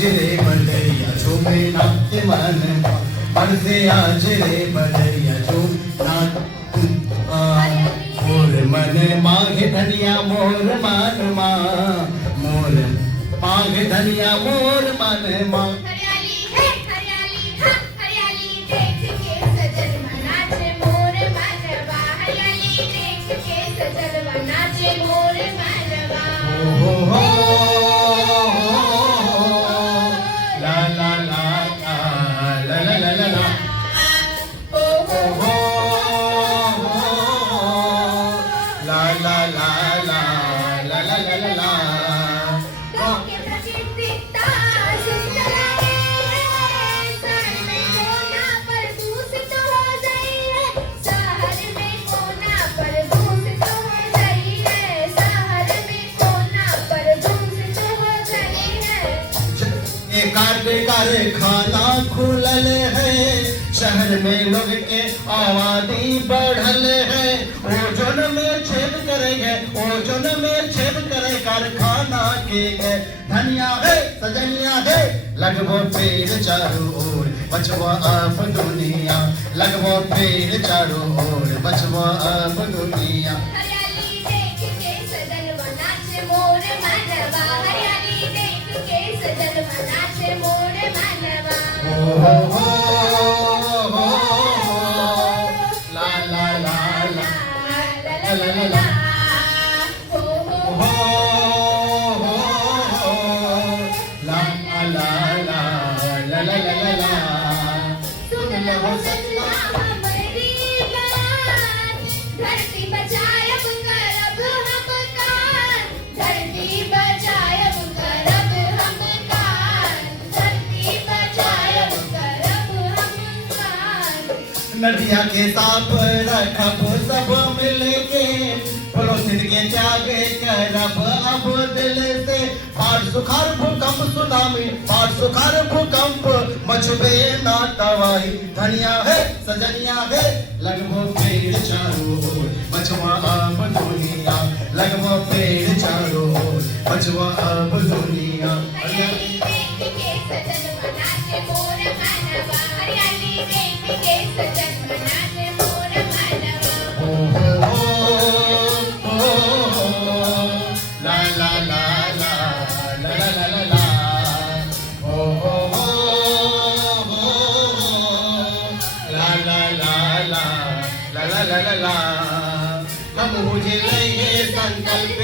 आज रे बड़ैया झूमे नाच मन बरसे आज रे बड़ैया झूम नाच मोर मन मांग धनिया मोर मान माँ मोर मांग धनिया मोर मन माँ हरियाली है हरियाली हाँ हरियाली देख के सजनवा नाचे मोर मनवा हरियाली देख के सजनवा नाचे मोर मनवा हो हो ला ला ला ला ला ला ला ला ओ हो हो ला ला ला ला ला ला ला ला ला के प्रकृतिता सुंदर है शहर में कोना पर दूषित हो गई है शहर में कोना पर दूषित हो गई है शहर में कोना पर दूषित हो गई है कारखाना खुलल है शहर में लोग के आबादी बढ़ल है ओजोन में छेद करे है ओजोन में छेद करे कारखाना के है धनिया है सजनिया है लगभो पेड़ चारों ओर बचवा अब दुनिया लगभो पेड़ चारों ओर बचवा अब दुनिया हरियाली देख के सजनवा नाचे मोर मनवा हरियाली देख के सजनवा नाचे मोर मनवा हो हो हो ला ला ला ला ला ला ला ला हो हो हो हो ला ला ला ला ला ला ला सुन लो सजना हमारी बात धरती बचायब करब हम कान धरती बचायब करब हम कान धरती बचायब करब हम कान नदिया के साफ रखब सब मिलके पड़ोसिन के त्याग करब अब दिल से बाढ़ सुखार भूकंप सुनामी बाढ़ सुखार भूकंप मचबे ना तबाही धनिया है सजनिया है लगभो पेड़ चारों ओर बचवा अब दुनिया लगभो पेड़ चारों ओर बचवा अब दुनिया हरियाली देख के सजनवा नाचे मोर मनवा हरियाली देख के सजनवा नाचे मोर मनवा हो हो हो ला ला ला ला ला ला ला ला ला हो हो हो ला ला ला ला ला ला ला ला ला हम मुझे लेंगे संकल्प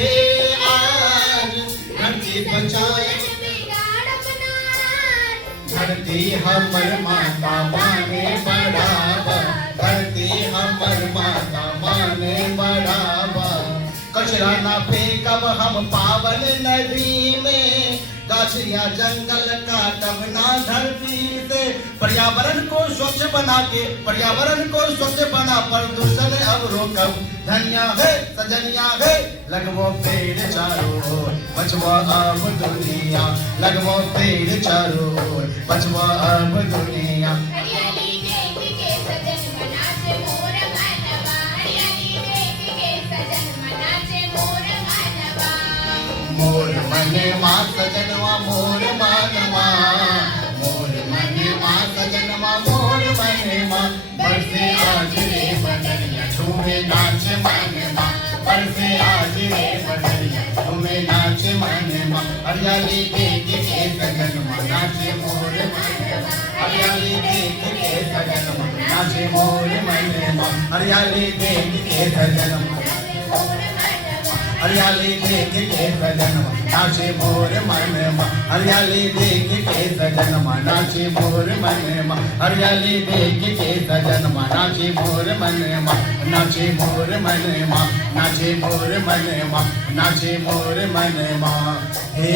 आज धरती बचाए बिगाड़ बनान धरती हमर माता माने बढ़ावा धरती हमर माता माने बढ़ावा कचरा ना फेंकब हम पावन नदी में गाछिया जंगल काटब ना धरती से पर्यावरण को स्वच्छ बना के पर्यावरण को स्वच्छ बना प्रदूषण अब रोकब धनिया है सजनिया है लगभो पेड़ चारों ओर बचवा अब दुनिया लगभो पेड़ चारों ओर बचवा अब दुनिया हरियाली देख के सजनवा नाचे मोर मनवा हरियाली देख के सजनवा नाचे मोर मनवा मोर मने माँ सजनवा मोर मानवा मोर मने माँ सजनवा मोर मने माँ बरसे आज रे बदरिया झूमे नाच मन माँ बरसे आज रे बदरिया झूमे नाच मन माँ हरियाली देख के सजनवा नाचे मोर मनवा हरियाली देख के सजनवा नाचे मोर मनवा हरियाली देख के सजनवा हरियाली देख के सजनवा नाचे मोर मनवा हरियाली देख के सजनवा नाचे मोर मनवा हरियाली देख के सजनवा नाचे मोर मनवा नाचे मोर मनवा नाचे मोर मनवा नाचे मोर मनवा हे